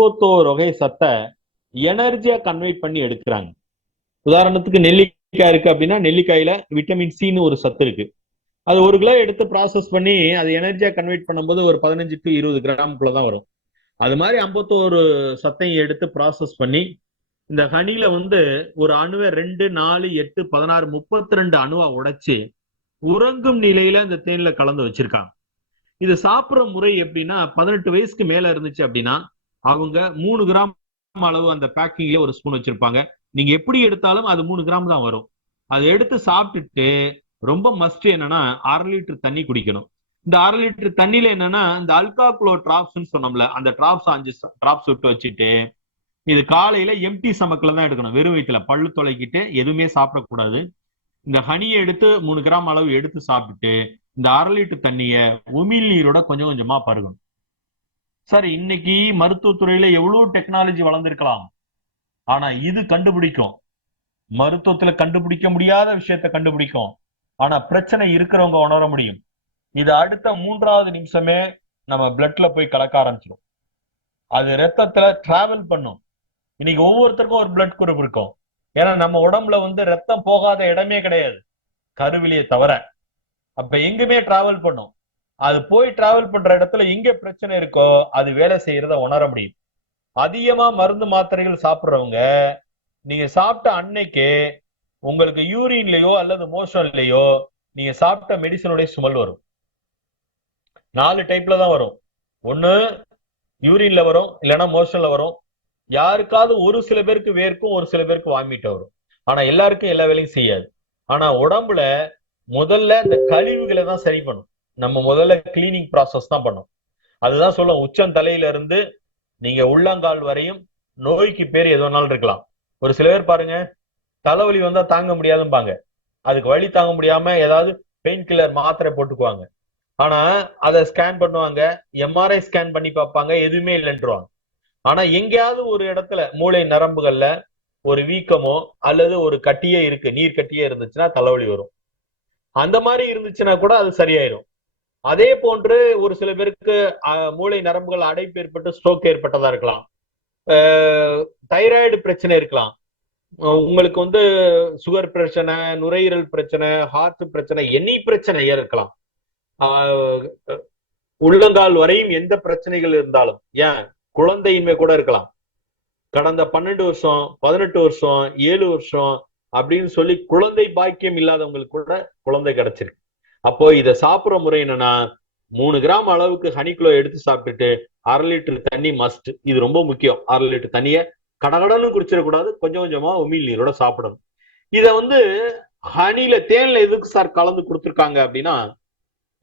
51 வகை சத்தை எனர்ஜியா கன்வெர்ட் பண்ணி எடுக்கிறாங்க. உதாரணத்துக்கு நெல்லிக்காய் இருக்கு அப்படின்னா நெல்லிக்காயில விட்டமின் சின்னு ஒரு சத்து இருக்கு. அது 1 கிலோ எடுத்து ப்ராசஸ் பண்ணி அது எனர்ஜியா கன்வெர்ட் பண்ணும்போது ஒரு 15 to 20 கிராமுக்குள்ளதான் வரும். அது மாதிரி 51 சத்தையும் எடுத்து ப்ராசஸ் பண்ணி இந்த ஹனில ஒரு அணுவை 2, 4, 8, 16, 32 அணுவா உடைச்சு உறங்கும் நிலையில இந்த தேன்ல கலந்து வச்சிருக்காங்க. இது சாப்பிடுற முறை எப்படின்னா 18 வயசுக்கு மேல இருந்துச்சு அப்படின்னா அவங்க 3 கிராம் அளவு அந்த பேக்கிங்ல ஒரு ஸ்பூன் வச்சிருப்பாங்க. நீங்க எப்படி எடுத்தாலும் அது 3 கிராம் தான் வரும். அதை எடுத்து சாப்பிட்டுட்டு ரொம்ப மஸ்ட் என்னன்னா 1/2 லிட்டர் தண்ணி குடிக்கணும். இந்த 1/2 லிட்டர் தண்ணியில என்னன்னா இந்த அல்காக்ளோ டிராப்ஸ் சொன்னோம்ல, அந்த டிராப்ஸ் 5 டிராப்ஸ் விட்டு வச்சுட்டு இது காலையில எம்டி ஸ்டமக்ல தான் எடுக்கணும். வெறும் வயிற்றுல பல்லு தொலைக்கிட்டு எதுவுமே சாப்பிடக்கூடாது. இந்த ஹனியை எடுத்து 3 கிராம் அளவு எடுத்து சாப்பிட்டுட்டு இந்த 1/2 லிட்டர் தண்ணிய உமிழ் நீரோட கொஞ்சம் கொஞ்சமா பருகணும். சார், இன்னைக்கு மருத்துவத்துறையில எவ்வளவு டெக்னாலஜி வளர்ந்திருக்கலாம், ஆனா இது கண்டுபிடிக்கும். மருத்துவத்துல கண்டுபிடிக்க முடியாத விஷயத்த கண்டுபிடிக்கும். ஆனா பிரச்சனை இருக்கிறவங்க உணர முடியும். இது அடுத்த 3வது நிமிஷமே நம்ம பிளட்ல போய் கலக்க ஆரம்பிச்சிடும். அது ரத்தத்துல டிராவல் பண்ணும். இன்னைக்கு ஒவ்வொருத்தருக்கும் ஒரு பிளட் குரூப் இருக்கும். ஏன்னா நம்ம உடம்புல ரத்தம் போகாத இடமே கிடையாது, கருவிலியை தவிர. அப்ப எங்குமே டிராவல் பண்ணும். அது போய் டிராவல் பண்ற இடத்துல எங்க பிரச்சனை இருக்கோ அது வேலை செய்யறத உணர முடியும். அதிகமா மருந்து மாத்திரைகள் சாப்பிடுறவங்க நீங்க சாப்பிட்ட அன்னைக்கு உங்களுக்கு யூரின்லயோ அல்லது மோஷன்லயோ நீங்க சாப்பிட்ட மெடிசனுடைய ஸ்மெல் வரும். 4 டைப்ல தான் வரும். ஒண்ணு யூரின்ல வரும், இல்லைன்னா மோஷன்ல வரும். யாருக்காவது ஒரு சில பேருக்கு வேர்க்கும், ஒரு சில பேருக்கு வாமிட் வரும். ஆனா எல்லாருக்கும் எல்லா வேலையும் செய்யாது. ஆனா உடம்புல முதல்ல இந்த கழிவுகளை தான் சரி பண்ணும். நம்ம முதல்ல கிளீனிங் ப்ராசஸ் தான் பண்ணும். அதுதான் சொல்லும், உச்சம் தலையில இருந்து நீங்க உள்ளங்கால் வரையும் நோய்க்கு பேர் எது வேணாலும் இருக்கலாம். ஒரு சில பேர் பாருங்க, தலைவலி வந்தா தாங்க முடியாதும்பாங்க. அதுக்கு வலி தாங்க முடியாம ஏதாவது பெயின் கில்லர் மாத்திரை போட்டுக்குவாங்க. ஆனா அதை ஸ்கேன் பண்ணுவாங்க, எம்ஆர்ஐ ஸ்கேன் பண்ணி பார்ப்பாங்க, எதுவுமே இல்லைன்றுவாங்க. ஆனா எங்கேயாவது ஒரு இடத்துல மூளை நரம்புகள்ல ஒரு வீக்கமோ அல்லது ஒரு கட்டியே இருக்கு, நீர் கட்டியே இருந்துச்சுன்னா தலைவலி வரும். அந்த மாதிரி இருந்துச்சுன்னா கூட அது சரியாயிரும். அதே போன்று ஒரு சில பேருக்கு மூளை நரம்புகள் அடைப்பு ஏற்பட்டு ஸ்ட்ரோக் ஏற்பட்டதா இருக்கலாம், தைராய்டு பிரச்சனை இருக்கலாம், உங்களுக்கு சுகர் பிரச்சனை, நுரையீரல் பிரச்சனை, ஹார்ட் பிரச்சனை, எனி பிரச்சனை இருக்கலாம். உள்ளங்கால் வரையும் எந்த பிரச்சனைகள் இருந்தாலும், ஏன் குழந்தையின்மை கூட இருக்கலாம். கடந்த 12 வருஷம், 18 வருஷம், 7 வருஷம் அப்படின்னு சொல்லி குழந்தை பாக்கியம் இல்லாதவங்களுக்கு கூட குழந்தை கிடைச்சிருக்கு. அப்போ இதை சாப்பிடுற முறை என்னன்னா 3 கிராம் அளவுக்கு ஹனிக்குள்ள எடுத்து சாப்பிட்டுட்டு 1/2 லிட்டர் தண்ணி மஸ்ட். இது ரொம்ப முக்கியம். 1/2 லிட்டர் தண்ணிய கடகடன்னு குடிச்சிடக்கூடாது, கொஞ்சம் கொஞ்சமா உமிழ் நீரோட சாப்பிடணும். இத ஹனில தேன்ல எதுக்கு சார் கலந்து கொடுத்துருக்காங்க அப்படின்னா,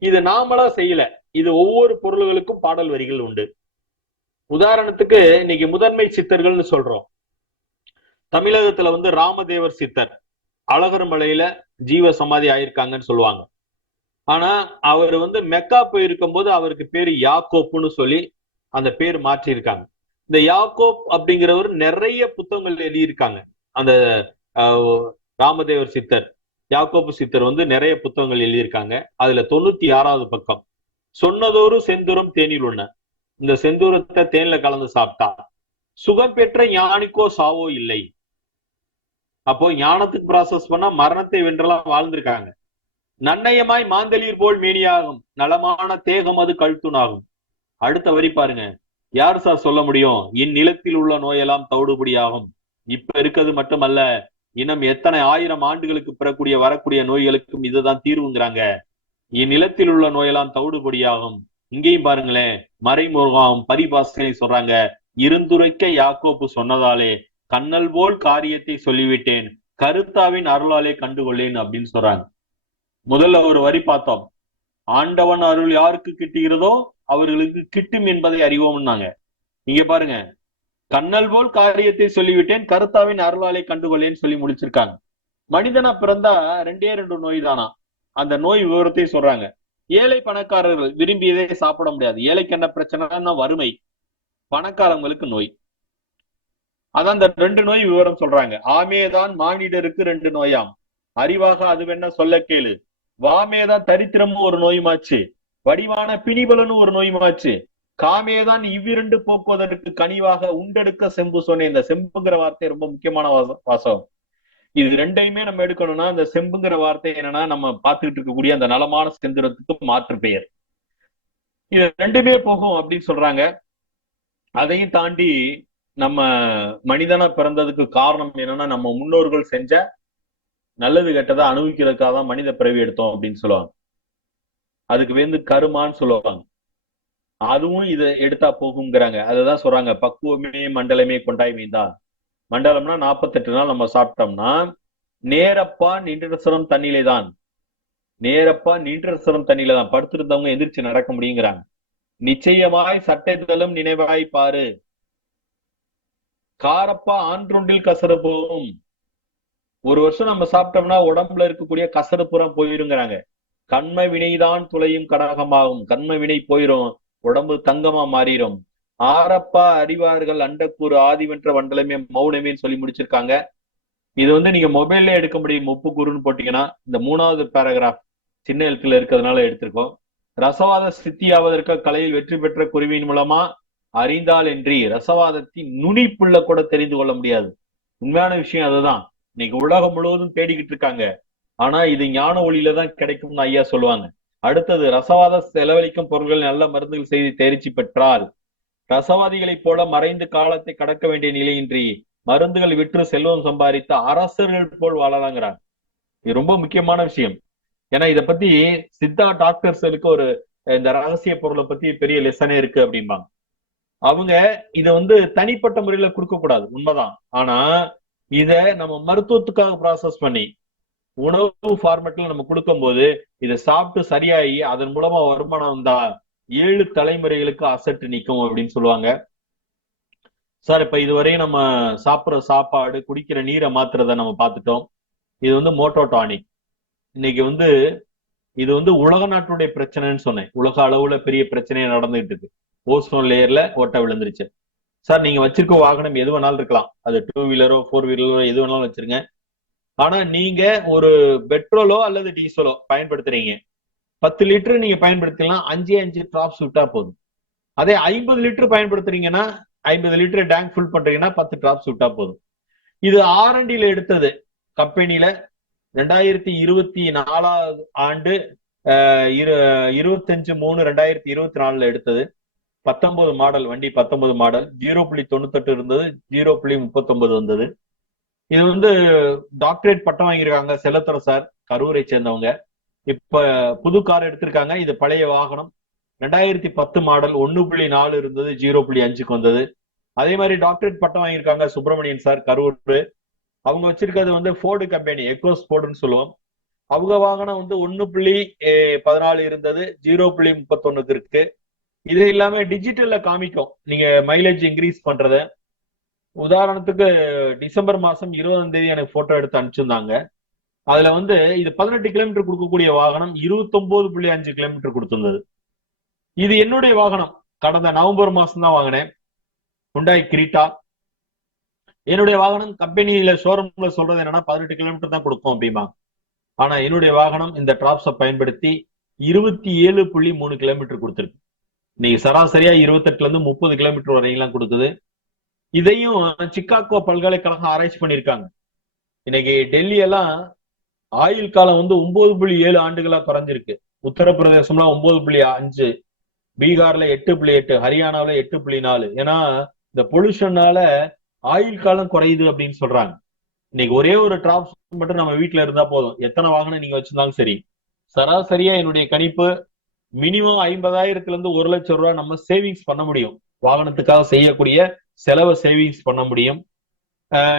இது நாமளா செய்யல. இது ஒவ்வொரு பொருள்களுக்கும் பாடல் வரிகள் உண்டு. உதாரணத்துக்கு இன்னைக்கு முதன்மை சித்தர்கள்னு சொல்றோம். தமிழகத்துல ராமதேவர் சித்தர் அழகர் மலையில ஜீவ சமாதி ஆயிருக்காங்கன்னு சொல்லுவாங்க. ஆனா அவர் மெக்கா போயிருக்கும் போது அவருக்கு பேரு யாக்கோப்புன்னு சொல்லி அந்த பேர் மாற்றி இருக்காங்க. இந்த யாக்கோப் அப்படிங்கிறவர் நிறைய புத்தகங்கள் எழுதியிருக்காங்க. அந்த ராமதேவர் சித்தர், யாக்கோப்பு சித்தர் நிறைய புத்தகங்கள் எழுதியிருக்காங்க. அதுல 96வது பக்கம், சொன்னதோரு செந்தூரம் தேனில் உண்ண. இந்த செந்தூரத்தை தேன்ல கலந்து சாப்பிட்டா சுகம் பெற்ற ஞானிக்கோ சாவோ இல்லை. அப்போ ஞானத்துக்கு ப்ராசஸ் பண்ணா மரணத்தை வென்றெல்லாம் வாழ்ந்திருக்காங்க. நன்னயமாய் மாந்தளிர் போல் மேனியாகும், நலமான தேகம் அது கழுத்துனாகும். அடுத்த வரி பாருங்க, யார் சார் சொல்ல முடியும்? இந்நிலத்தில் உள்ள நோயெல்லாம் தவிடுபடியாகும். இப்ப இருக்கிறது மட்டுமல்ல, இன்னும் எத்தனை 1000 ஆண்டுகளுக்கு பெறக்கூடிய வரக்கூடிய நோய்களுக்கும் இதுதான் தீர்வுங்கிறாங்க. இந்நிலத்தில் உள்ள நோயெல்லாம் தவிடுபடியாகும். இங்கேயும் பாருங்களேன், மறைமுகம் பரிபாசனை சொல்றாங்க. இருந்துரைக்க யாக்கோப்பு சொன்னதாலே கண்ணல் போல் காரியத்தை சொல்லிவிட்டேன், கருத்தாவின் அருளாலே கண்டுகொள்ளேன் அப்படின்னு சொல்றாங்க. முதல்ல ஒரு வரி பார்த்தோம், ஆண்டவன் அருள் யாருக்கு கிட்டுகிறதோ அவர்களுக்கு கிட்டும் என்பதை அறிவோம்னாங்க. இங்க பாருங்க, கண்ணல் போல் காரியத்தை சொல்லிவிட்டேன், கருத்தாவின் அருளாலே கண்டுகொள்ளேன்னு சொல்லி முடிச்சிருக்காங்க. மனிதனா பிறந்தா 2 நோய் தானா. அந்த நோய் விவரத்தை சொல்றாங்க. ஏழை பணக்காரர்கள் விரும்பியதே சாப்பிட முடியாது. ஏழைக்கு என்ன பிரச்சனைனா வறுமை, பணக்காரங்களுக்கு நோய். அதான் அந்த 2 நோய் விவரம் சொல்றாங்க. ஆமேதான் மானிடருக்கு 2 நோயாம், அறிவாக அதுவென்ன சொல்ல கேளு. வாமேதான் தரித்திரமும் ஒரு நோயுமாச்சு, வடிவான பிணிபலனும் ஒரு நோயுமாச்சு, காமேதான் இவ்விரண்டு போக்குவதற்கு கனிவாக உண்டெடுக்க செம்பு சொன்னேன். இந்த செம்புங்கிற வார்த்தை ரொம்ப முக்கியமான வாசகம். இது ரெண்டையுமே நம்ம எடுக்கணும்னா இந்த செம்புங்கிற வார்த்தை என்னன்னா நம்ம பார்த்துக்கிட்டு இருக்கக்கூடிய அந்த நலமான செந்திரத்துக்கு மாற்று பெயர். இது ரெண்டுமே போகும் அப்படின்னு சொல்றாங்க. அதையும் தாண்டி நம்ம மனிதனா பிறந்ததுக்கு காரணம் என்னன்னா நம்ம முன்னோர்கள் செஞ்ச நல்லது கெட்டதை அனுபவிக்கிறதுக்காக தான் மனித பிறவி எடுத்தோம் அப்படின்னு சொல்லுவாங்க. அதுக்கு வந்து கருமான்னு சொல்லுவாங்க. அதுவும் இதை எடுத்தா போகுங்கிறாங்க. அதுதான் சொல்றாங்க, பக்குவமே மண்டலமே கொண்டாய் மீந்தா. மண்டலம்னா 48 நாள் நம்ம சாப்பிட்டோம்னா நேரப்பா நின்றசரம் தண்ணிலே தான், நேரப்பா நின்றசரம் தண்ணியில தான் படுத்திருந்தவங்க எந்திரிச்சு நடக்க முடியுங்கிறாங்க. நிச்சயமாய் சட்டைதலும் நினைவாய் பாரு, காரப்பா ஆன்றொன்றில் கசரு போகும். ஒரு வருஷம் நம்ம சாப்பிட்டோம்னா உடம்புல இருக்கக்கூடிய கசருப்புறம் போயிருங்கிறாங்க. கண்ம வினைதான் துளையும் கடகமாகும். கண்ம வினை போயிரும், உடம்பு தங்கமா மாறிடும். ஆரப்பா அறிவார்கள் அண்டக்கூறு ஆதிவென்ற மண்டலமே மௌனமேன்னு சொல்லி முடிச்சிருக்காங்க. இது வந்து நீங்க மொபைல்ல எடுக்க முடியும். உப்பு குருன்னு போட்டீங்கன்னா இந்த 3வது பேராகிராஃப் சின்ன எழுத்துல இருக்கிறதுனால எடுத்திருக்கோம். ரசவாத சித்தியாவதற்கு கலையில் வெற்றி பெற்ற குருவியின் மூலமா அறிந்தால் என்றி ரசவாதத்தின் நுனிப்புள்ள கூட தெரிந்து கொள்ள முடியாது. உண்மையான விஷயம் அதுதான். இன்னைக்கு உலகம் முழுவதும் தேடிக்கிட்டு இருக்காங்க. ஆனா இது ஞான ஒளியில தான் கிடைக்கும்னு ஐயா சொல்லுவாங்க. அடுத்தது, ரசவாத செலவழிக்கும் பொருட்கள் நல்ல மருந்துகள் செய்து தேர்ச்சி பெற்றால் ரசவாதிகளைப் போல மறைந்து காலத்தை கடக்க வேண்டிய நிலையின்றி மருந்துகள் விற்று செல்வம் சம்பாதித்த அரசர்கள் போல் வாழலாங்கிறாங்க. இது ரொம்ப முக்கியமான விஷயம். ஏன்னா இதை பத்தி சித்தா டாக்டர்ஸுக்கு ஒரு இந்த ரகசிய பொருளை பத்தி பெரிய லெசனே இருக்கு அப்படிம்பாங்க. அவங்க இதை வந்து தனிப்பட்ட முறையில கொடுக்க கூடாது, உண்மைதான். ஆனா இத நம்ம மருத்துவத்துக்காக ப்ராசஸ் பண்ணி உணவு ஃபார்மேட்ல நம்ம கொடுக்கும் போது இதை சாப்பிட்டு சரியாகி அதன் மூலமா வருமானம் வந்தா 7 தலைமுறைகளுக்கு அசட்டு நிற்கும் அப்படின்னு சொல்லுவாங்க. சார், இப்ப இதுவரையும் நம்ம சாப்பிட்ற சாப்பாடு, குடிக்கிற நீரை மாத்துறத நம்ம பார்த்துட்டோம். இது வந்து மோட்டோ டானிக். இன்னைக்கு வந்து இது வந்து உலக நாட்டுடைய பிரச்சனைன்னு சொன்னேன். உலக அளவுல பெரிய பிரச்சனையா நடந்துகிட்டு இருக்கு. ஓசோன் லேயர்ல ஓட்டை விழுந்துருச்சு. சார், நீங்க வச்சிருக்க வாகனம் எது வேணாலும் இருக்கலாம், அது 2 வீலரோ 4 வீலரோ எது வேணாலும் வச்சிருங்க. ஆனா நீங்க ஒரு பெட்ரோலோ அல்லது டீசலோ பயன்படுத்துறீங்க, 10 லிட்டர் நீங்க பயன்படுத்தலாம், 5 டிராப்ஸ் விட்டா போதும். அதே 50 லிட்டர் பயன்படுத்துறீங்கன்னா 50 லிட்டர் டேங்க் ஃபுல் பண்றீங்கன்னா 10 டிராப்ஸ் விட்டா போதும். இது ஆர்என்டில எடுத்தது கம்பெனில 2024 ஆண்டு 25/3/2024 எடுத்தது. 19 மாடல் வண்டி, 19 மாடல், 0.98 இருந்தது, 0.39 வந்தது. இது வந்து டாக்டரேட் பட்டம் வாங்கியிருக்காங்க செல்லத்துறை சார், கரூரை சேர்ந்தவங்க. இப்ப புது கார் எடுத்திருக்காங்க. இது பழைய வாகனம், 2010 மாடல், 1.4 இருந்தது, 0.5க்கு வந்தது. அதே மாதிரி டாக்டரேட் பட்டம் வாங்கியிருக்காங்க சுப்பிரமணியன் சார், கரூர். அவங்க வச்சிருக்கிறது வந்து ஃபோர்டு கம்பெனி, எக்கோஸ் போர்டுன்னு சொல்லுவோம். அவங்க வாகனம் வந்து 1.14 இருந்தது, 0.31க்கு இருக்கு. இது இல்லாம டிஜிட்டல்ல காமிக்கும் நீங்க மைலேஜ் இன்க்ரீஸ் பண்றத. உதாரணத்துக்கு டிசம்பர் மாசம் 20ஆம் தேதி எனக்கு போட்டோ எடுத்து அனுப்பிச்சிருந்தாங்க. அதுல வந்து இது 18 கிலோமீட்டர் கொடுக்கக்கூடிய வாகனம் 29.5 கிலோமீட்டர் கொடுத்திருந்தது. இது என்னுடைய வாகனம், கடந்த நவம்பர் மாசம் தான் வாங்கினேன், ஹுண்டாய் கிரீட்டா. என்னுடைய வாகனம் கம்பெனியில ஷோரூம்ல சொல்றது என்னன்னா 18 கிலோமீட்டர் தான் கொடுக்கும் அப்படிமா. ஆனா என்னுடைய வாகனம் இந்த டிராப்ஸை பயன்படுத்தி 27.3 கிலோமீட்டர் கொடுத்திருக்கு. நீங்க சராசரியா 28ல இருந்து 30 கிலோமீட்டர் வரையெல்லாம் கொடுக்குது. இதையும் சிக்காகோ பல்கலைக்கழகம் ஆராய்ச்சி பண்ணியிருக்காங்க. இன்னைக்கு டெல்லி எல்லாம் ஆயுள் காலம் வந்து 9.7 ஆண்டுகளா குறைஞ்சிருக்கு. உத்தரப்பிரதேசம்லாம் 9.5, பீகார்ல 8.8, ஹரியானாவில 8.4. ஏன்னா இந்த பொல்யூஷனால ஆயுள் காலம் குறையுது அப்படின்னு சொல்றாங்க. இன்னைக்கு ஒரே ஒரு டிராப்ஸ் மட்டும் நம்ம வீட்டுல இருந்தா போதும், எத்தனை வாகனம் நீங்க வச்சிருந்தாலும் சரி. சராசரியா என்னுடைய கணிப்பு மினிமம் 50,000ல இருந்து 1 லட்சம் ரூபாய் நம்ம சேவிங்ஸ் பண்ண முடியும். வாகனத்துக்காக செய்யக்கூடிய செலவை சேவிங்ஸ் பண்ண முடியும்.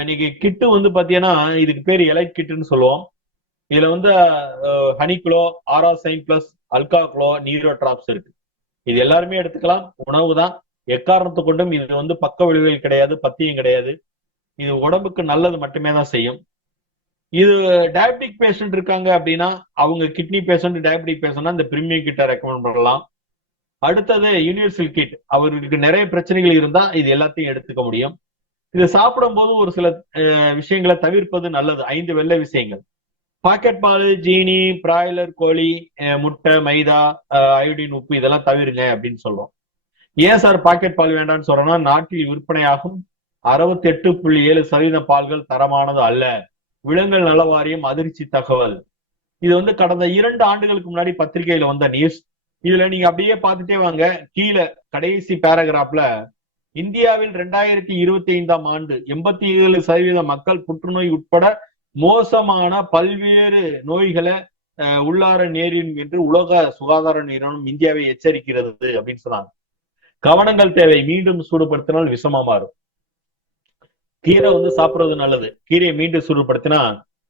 இன்னைக்கு கிட்டு வந்து பாத்தீங்கன்னா இதுக்கு பேர் எலைட் கிட்டுன்னு சொல்லுவோம். இதுல வந்து ஹனிக்ளோ, ஆராசைன் பிளஸ், அல்காக்ளோ, நீரோ டிராப்ஸ் இருக்கு. இது எல்லாருமே எடுத்துக்கலாம், உணவு தான். எக்காரணத்தை கொண்டும் இது வந்து பக்க விளைவுகள் கிடையாது, பத்தியம் கிடையாது. இது உடம்புக்கு நல்லது மட்டுமே தான் செய்யும். இது டயபெட்டிக் பேஷண்ட் இருக்காங்க அப்படின்னா, அவங்க கிட்னி பேஷண்ட், டயபெட்டிக் பேஷண்ட்னா இந்த பிரீமியம் கிட்ட ரெக்கமெண்ட் பண்ணலாம். அடுத்தது யூனிவர்சல் கிட், அவர்களுக்கு நிறைய பிரச்சனைகள் இருந்தா இது எல்லாத்தையும் எடுத்துக்க முடியும். இது சாப்பிடும் போது ஒரு சில விஷயங்களை தவிர்ப்பது நல்லது. 5 வெள்ளை விஷயங்கள்: பாக்கெட் பால், ஜீனி, பிராய்லர் கோழி, முட்டை, மைதா, அயோடின், உப்பு, இதெல்லாம் தவிருங்க அப்படின்னு சொல்றோம். ஏன் சார் பாக்கெட் பால் வேண்டாம்னு சொல்றேன்னா, நாட்டில் விற்பனையாகும் 68.7% பால்கள் தரமானது அல்ல. விலங்குகள் நல வாரியம் அதிர்ச்சி தகவல். இது வந்து கடந்த 2 ஆண்டுகளுக்கு முன்னாடி பத்திரிகையில வந்த நியூஸ். இதுல நீங்க அப்படியே பார்த்துட்டே வாங்க. கீழே கடைசி பேராகிராஃப்ல இந்தியாவில் 2025ஆம் ஆண்டு 87% மக்கள் புற்றுநோய் உட்பட மோசமான பல்வேறு நோய்களை உள்ளார நேரிடும் என்று உலக சுகாதார நிறுவனம் இந்தியாவை எச்சரிக்கிறது அப்படின்னு சொன்னாங்க. கவனங்கள் தேவை. மீண்டும் சூடுபடுத்தினால் விஷமா மாறும். கீரை வந்து சாப்பிடுறது நல்லது. கீரையை மீண்டும் சூடுபடுத்தினா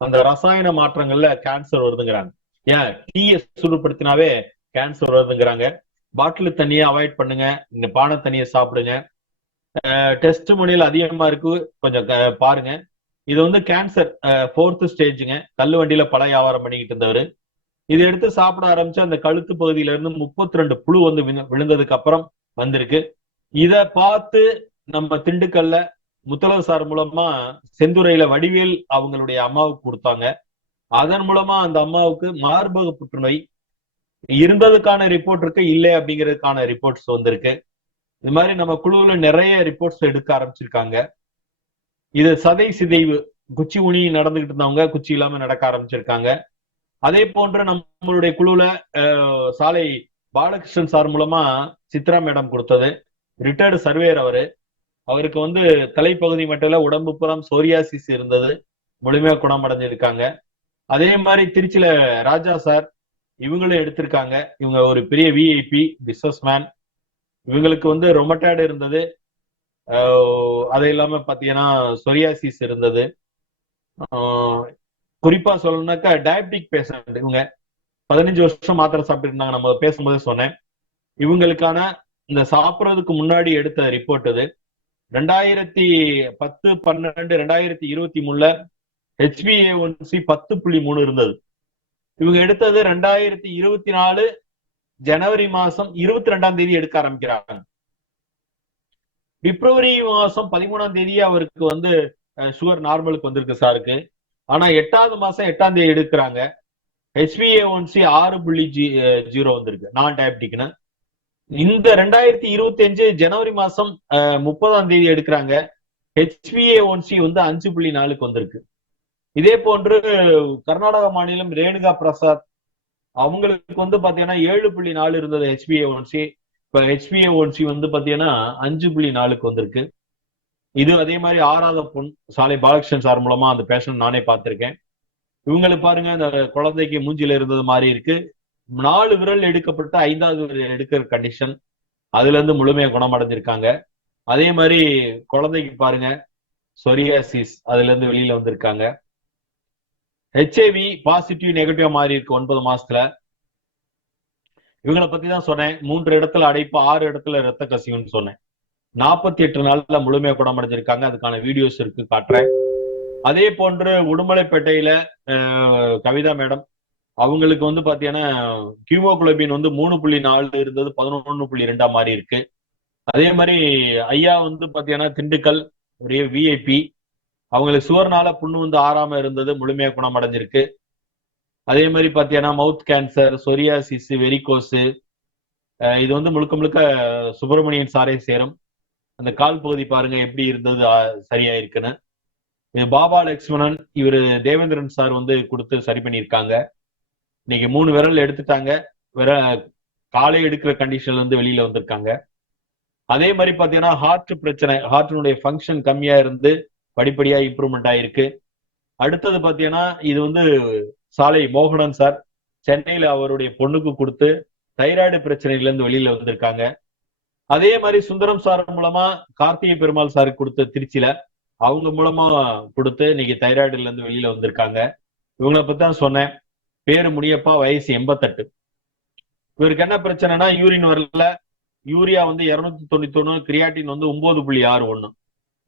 அந்த ரசாயன மாற்றங்கள்ல கேன்சர் வருதுங்கிறாங்க. ஏன் டீயை சூடுபடுத்தினாவே கேன்சர் வருதுங்கிறாங்க. பாட்டில் தண்ணியை அவாய்ட் பண்ணுங்க. இந்த பானை தண்ணியை சாப்பிடுங்க. டெஸ்ட் மொழியில் அதிகமா இருக்கு, கொஞ்சம் பாருங்க. இது வந்து கேன்சர் 4th ஸ்டேஜுங்க. கல்லு வண்டியில பல வியாபாரம் பண்ணிக்கிட்டு இருந்தவர். இதை எடுத்து சாப்பிட ஆரம்பிச்சு அந்த கழுத்து பகுதியில இருந்து 32 புழு வந்து விழுந்ததுக்கு அப்புறம் வந்திருக்கு. இத பார்த்து நம்ம திண்டுக்கல்ல முத்தலகு சார் மூலமா செந்துறையில வடிவேல் அவங்களுடைய அம்மாவுக்கு கொடுத்தாங்க. அதன் மூலமா அந்த அம்மாவுக்கு மார்பக புற்றுநோய் இருந்ததுக்கான ரிப்போர்ட் இருக்கு, இல்லை அப்படிங்கிறதுக்கான ரிப்போர்ட்ஸ் வந்திருக்கு. இது மாதிரி நம்ம குழுவுல நிறைய ரிப்போர்ட்ஸ் எடுக்க ஆரம்பிச்சிருக்காங்க. இது சதை சிதைவு, குச்சி உனி நடந்துகிட்டு இருந்தவங்க குச்சி இல்லாம நடக்க ஆரம்பிச்சிருக்காங்க. அதே போன்று நம்மளுடைய குழுல சாலை பாலகிருஷ்ணன் சார் மூலமா சித்ரா மேடம் கொடுத்தது. ரிட்டையர்டு சர்வேயர் அவருக்கு வந்து தலைப்பகுதி மட்டும் இல்ல, உடம்பு புறம் சோரியாசிஸ் இருந்தது, முழுமையா குணமடைஞ்சிருக்காங்க. அதே மாதிரி திருச்சியில ராஜா சார், இவங்களும் எடுத்திருக்காங்க. இவங்க ஒரு பெரிய விஐபி பிசினஸ் மேன். இவங்களுக்கு வந்து ரொமட்டாய்டு இருந்தது, அது இல்லாம பாத்தீங்கன்னா சொரியாசிஸ் இருந்தது. குறிப்பா சொல்லணும்னாக்கா டயபெட்டிக் பேஷண்ட். இவங்க 15 வருஷம் மாத்திரை சாப்பிட்டு இருந்தாங்க. நம்ம பேசும்போது சொன்னேன். இவங்களுக்கான இந்த சாப்பிட்றதுக்கு முன்னாடி எடுத்த ரிப்போர்ட் இது. 2010, 12, 2023 HbA1c 10.3 இருந்தது. இவங்க எடுத்தது 2024 ஜனவரி மாசம் 22ஆம் தேதி எடுக்க ஆரம்பிக்கிறாங்க. பிப்ரவரி மாசம் 13ஆம் தேதி அவருக்கு வந்து சுகர் நார்மலுக்கு வந்திருக்கு சாருக்கு. ஆனா 8வது மாசம் 8ஆம் தேதி எடுக்கிறாங்க. HbA1c 6.0 வந்திருக்கு, நான் டயபெட்டிக்னு. இந்த 2025 ஜனவரி மாசம் 30ஆம் தேதி எடுக்கிறாங்க. HbA1c வந்து 5.4க்கு வந்திருக்கு. இதே போன்று கர்நாடக மாநிலம் ரேணுகா பிரசாத், அவங்களுக்கு வந்து பாத்தீங்கன்னா 7.4 இருந்தது HbA1c. இப்ப HbA1c வந்து பாத்தீங்கன்னா 5.4க்கு வந்திருக்கு. இது அதே மாதிரி 6வது பொன் சாலை பாலகிருஷ்ணன் சார் மூலமா அந்த பேஷண்ட் நானே பார்த்திருக்கேன். இவங்களுக்கு பாருங்க, இந்த குழந்தைக்கு மூஞ்சில இருந்தது மாதிரி இருக்கு. 4 விரல் எடுக்கப்பட்டு 5வது விரல் எடுக்கிற கண்டிஷன். அதுல இருந்து முழுமையா குணமடைஞ்சிருக்காங்க. அதே மாதிரி குழந்தைக்கு பாருங்க சொரியாசிஸ், அதுல இருந்து வெளியில வந்திருக்காங்க. HIV பாசிட்டிவ் நெகட்டிவ் மாறி இருக்கு 9 மாசத்துல. இவங்களை பத்தி தான் சொன்னேன். 3 இடத்துல அடைப்பு, 6 இடத்துல ரத்த கசிவுன்னு சொன்னேன். 48 நாள்ல முழுமையா குணமடைஞ்சிருக்காங்க. அதுக்கான வீடியோஸ் இருக்கு, காட்டுறேன். அதே போன்று உடுமலைப்பேட்டையில கவிதா மேடம், அவங்களுக்கு வந்து பாத்தீங்கன்னா ஹீமோகுளோபின் வந்து 3.4 இருந்தது 11.2 மாறி இருக்கு. அதே மாதிரி ஐயா வந்து பாத்தீங்கன்னா திண்டுக்கல் ஒரே விஐபி, அவங்களுக்கு சுவர்னால புண்ணு வந்து ஆறாம இருந்தது, முழுமையா குணமடைஞ்சிருக்கு. அதே மாதிரி பாத்தீங்கன்னா மவுத் கேன்சர், சொரியாசிஸ், வெரிகோஸ், இது வந்து முழுக்க முழுக்க சுப்பிரமணியன் சாரே சேரும். அந்த கால் பகுதி பாருங்க எப்படி இருந்தது, சரியா இருக்குன்னு. இது பாபா லட்சுமணன், இவரு தேவேந்திரன் சார் வந்து கொடுத்து சரி பண்ணியிருக்காங்க. இன்னைக்கு 3 விரல் எடுத்துட்டாங்க. காலை எடுக்கிற கண்டிஷன்ல இருந்து வெளியில வந்திருக்காங்க. அதே மாதிரி பாத்தீங்கன்னா ஹார்ட் பிரச்சனை, ஹார்ட்டினுடைய ஃபங்க்ஷன் கம்மியா இருந்து படிப்படியா இம்ப்ரூவ்மெண்ட் ஆயிருக்கு. அடுத்தது பாத்தீங்கன்னா இது வந்து சாலை மோகனன் சார், சென்னையில அவருடைய பொண்ணுக்கு கொடுத்து தைராய்டு பிரச்சனையில இருந்து வெளியில வந்திருக்காங்க. அதே மாதிரி சுந்தரம் சார் மூலமா கார்த்திகை பெருமாள் சாருக்கு கொடுத்த திருச்சியில, அவங்க மூலமா கொடுத்து இன்னைக்கு தைராய்டுல இருந்து வெளியில வந்திருக்காங்க. இவங்களை பத்தி தான் சொன்னேன். பேரு முடியப்பா, வயசு 88. இவருக்கு என்ன பிரச்சனைனா யூரின் வரல, யூரியா வந்து 291, கிரியாட்டின் வந்து 9.61.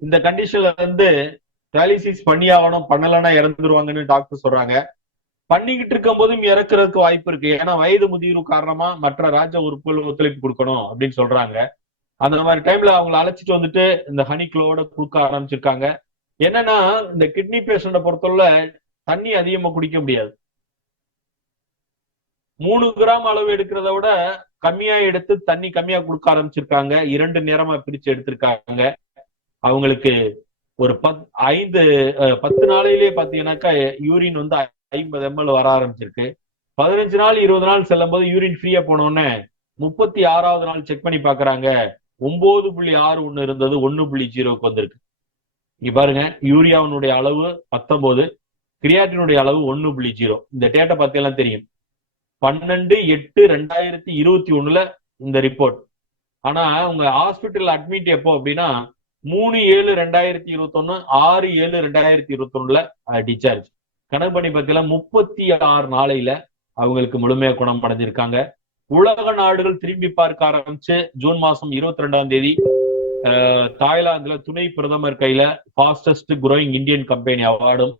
இந்த கண்டிஷன்ல வந்து டயாலிசிஸ் பண்ணி ஆகணும், பண்ணலன்னா இறந்துருவாங்கன்னு டாக்டர் சொல்றாங்க. பண்ணிக்கிட்டு இருக்கும் போதும் இறக்குறதுக்கு வாய்ப்பு இருக்கு. ஏன்னா வயது முதிர்வு காரணமா மற்ற ராஜ உறுப்புகள் ஒத்துழைப்பு கொடுக்கணும் அப்படின்னு சொல்றாங்க. அந்த மாதிரி டைம்ல அவங்களை அழைச்சிட்டு வந்துட்டு இந்த ஹனிக்ளோட கொடுக்க ஆரம்பிச்சிருக்காங்க. என்னன்னா இந்த கிட்னி பேஷண்ட பொறுத்தவரை தண்ணி அதிகமா குடிக்க முடியாது. 3 கிராம் அளவு எடுக்கிறத விட கம்மியா எடுத்து தண்ணி கம்மியா கொடுக்க ஆரம்பிச்சிருக்காங்க. 2 நேரமா பிரிச்சு எடுத்திருக்காங்க. அவங்களுக்கு ஒரு 10 நாளையிலேயே பாத்தீங்கன்னாக்கா யூரின் வந்து 50 ml வர ஆரம்பிச்சிருக்கு. 15 நாள் 20 நாள் செல்லும் போது யூரின் ஃப்ரீயா போனோடனே 36வது நாள் செக் பண்ணி பாக்குறாங்க. 9.61 இருந்தது 1.0க்கு வந்திருக்கு. இங்க பாருங்க, யூரியாவினுடைய அளவு 19, கிரியாட்டினுடைய அளவு 1.0. இந்த டேட்டா பார்த்தீங்கன்னா தெரியும். 12/8/2021 இந்த ரிப்போர்ட். ஆனா உங்க ஹாஸ்பிட்டல் அட்மிட் எப்போ அப்படின்னா 3/7/2021, 6/7/2021 டிஸ்சார்ஜ். கணக்கு பண்ணி பார்த்தீங்கன்னா 36 நாளையில அவங்களுக்கு முழுமையா குணம் அடைஞ்சிருக்காங்க. உலக நாடுகள் திரும்பி பார்க்க ஆரம்பிச்சு ஜூன் மாசம் 22ஆம் தேதி தாய்லாந்துல துணை பிரதமர் கையில ஃபாஸ்டஸ்ட் குரோயிங் இந்தியன் கம்பெனி அவார்டும்,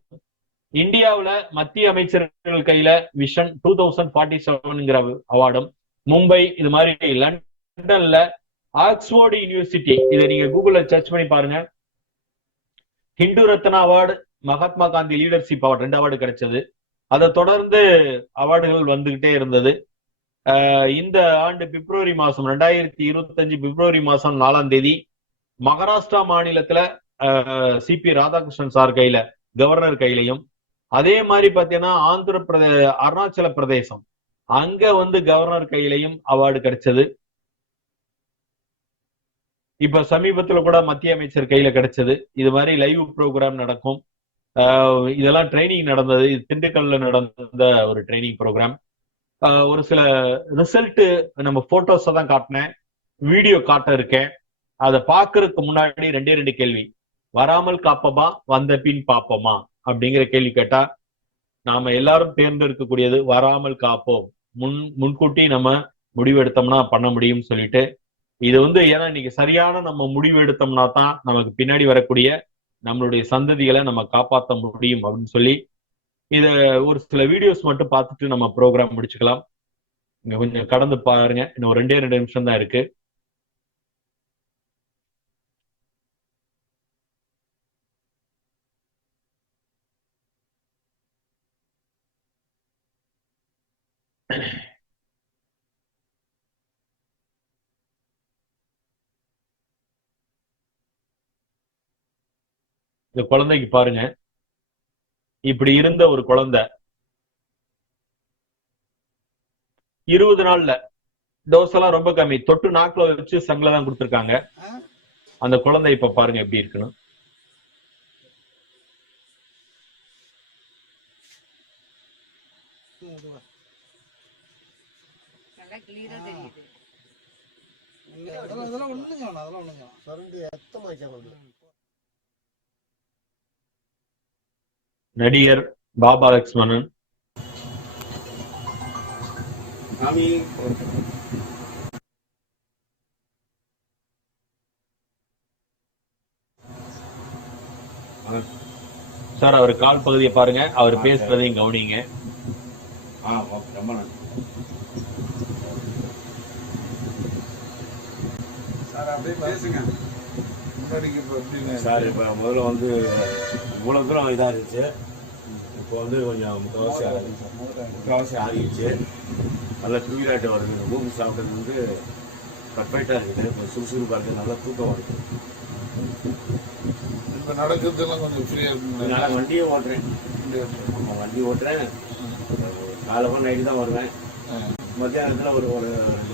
இந்தியாவுல மத்திய அமைச்சர்கள் கையில விஷன் 2047ங்கிற அவார்டும், மும்பை இது மாதிரி லண்டன்ல ஆக்ஸ்போர்ட் யூனிவர்சிட்டி, இதை நீங்க கூகுள்ல சர்ச் பண்ணி பாருங்க, Hindu Ratna award, Mahatma Gandhi leadership award 2 award கிடைச்சது. அதை தொடர்ந்து அவார்டுகள் வந்துகிட்டே இருந்தது. இந்த ஆண்டு பிப்ரவரி மாசம் 2025 பிப்ரவரி மாசம் 4ஆம் தேதி மகாராஷ்டிரா மாநிலத்துல சிபி ராதாகிருஷ்ணன் சார் கையில, கவர்னர் கையிலையும், அதே மாதிரி பாத்தீங்கன்னா அருணாச்சல பிரதேசம் அங்க வந்து கவர்னர் கையிலையும் அவார்டு கிடைச்சது. இப்ப சமீபத்துல கூட மத்திய அமைச்சர் கையில கிடைச்சது. இது மாதிரி லைவ் ப்ரோக்ராம் நடக்கும். இதெல்லாம் ட்ரைனிங் நடந்தது. இது திண்டுக்கல்ல நடந்த ஒரு ட்ரைனிங் ப்ரோக்ராம். ஒரு சில ரிசல்ட் நம்ம போட்டோஸ் தான் காட்டினேன், வீடியோ காட்ட இருக்கேன். அதை பாக்குறதுக்கு முன்னாடி 2 கேள்வி. வராமல் காப்போமா, வந்த பின் பாப்போமா அப்படிங்கிற கேள்வி கேட்டா நாம எல்லாரும் தேர்ந்தெடுக்கக்கூடியது வராமல் காப்போம். முன்கூட்டி நம்ம முடிவு எடுத்தோம்னா பண்ண முடியும்னு சொல்லிட்டு, இது வந்து ஏன்னா இன்னைக்கு சரியான நம்ம முடிவு எடுத்தோம்னா தான் நமக்கு பின்னாடி வரக்கூடிய நம்மளுடைய சந்ததிகளை நம்ம காப்பாற்ற முடியும் அப்படின்னு சொல்லி, இத ஒரு சில வீடியோஸ் மட்டும் பார்த்துட்டு நம்ம ப்ரோக்ராம் முடிச்சுக்கலாம். இங்க கொஞ்சம் கடந்து பாருங்க, இன்னும் 2 நிமிஷம் தான் இருக்கு. இந்த குழந்தைக்கு பாருங்க, இப்படி இருந்த ஒரு குழந்தை 20 நாள்ல டோஸ் எல்லாம் ரொம்ப கம்மி, தொட்டு நாக்குல வச்சு சங்கில தான் கொடுத்துருக்காங்க. அந்த குழந்தை இப்ப பாருங்க எப்படி இருக்குன்னு. நடிகர் பாபா லட்சுமணன். சார் அவர் கால் பகுதியை பாருங்க, அவர் பேசுறதையும் கவனிங்க. சார் இப்போ முதல்ல வந்து இவ்வளோ தூரம் இதாக இருந்துச்சு, இப்போ வந்து கொஞ்சம் முக்கால்வாசி ஆகிடுச்சு. நல்லா தூயிராட்டு வருது. மூக்கு சாப்பிட்டது வந்து பர்ஃபெக்டாக இருக்குது. கொஞ்சம் சுறுசுறுப்பாக இருக்குது, நல்லா தூக்கம் வருது. இப்போ நடக்கிறதுலாம் கொஞ்சம் ஃப்ரீயாக இருக்குங்க. நான் வண்டியும் ஓட்டுறேன். வண்டி ஓட்டுறேன். காலையில் நைட்டு தான் வருவேன். மத்தியானத்தில் ஒரு 2 மணி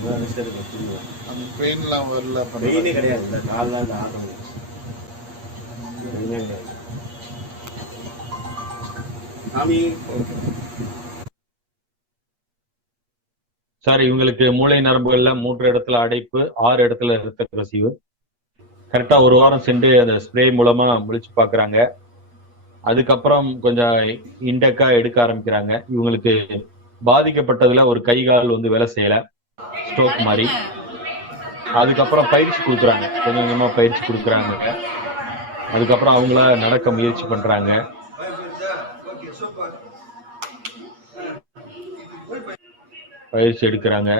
நேரம் ரெஸ்ட் எடுக்க தூங்குவேன். அந்த பெயின்லாம் வரல? பெயினே கிடையாது. இந்த கால் தான் இந்த ஆட்டம் பெயினே கிடையாது. சார் இவங்களுக்கு மூளை நரம்புகள்ல 3 இடத்துல அடைப்பு, 6 இடத்துல இரத்த கசிவு. கரெக்டா 1 வாரம் சென்று அந்த ஸ்ப்ரே மூலமா முழிச்சு பாக்குறாங்க. அதுக்கப்புறம் கொஞ்சம் இன்டெக்கா எடுக்க ஆரம்பிக்கிறாங்க. இவங்களுக்கு பாதிக்கப்பட்டதுல ஒரு கை கால் வந்து வேலை செய்யல, ஸ்ட்ரோக் மாதிரி. அதுக்கப்புறம் பயிற்சி கொடுக்குறாங்க, கொஞ்சம் கொஞ்சமா பயிற்சி கொடுக்குறாங்க. அதுக்கப்புறம் அவங்கள நடக்க முயற்சி பண்றாங்க. பயிற்சி எடுக்கிறாங்க.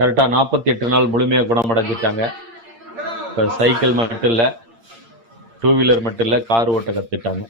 கரெக்டா 48 நாள் முழுமையா குணமடைஞ்சிட்டாங்க. இப்ப சைக்கிள் மட்டும் இல்ல, 2 வீலர் மட்டும் இல்ல, கார் ஓட்ட கத்துட்டாங்க.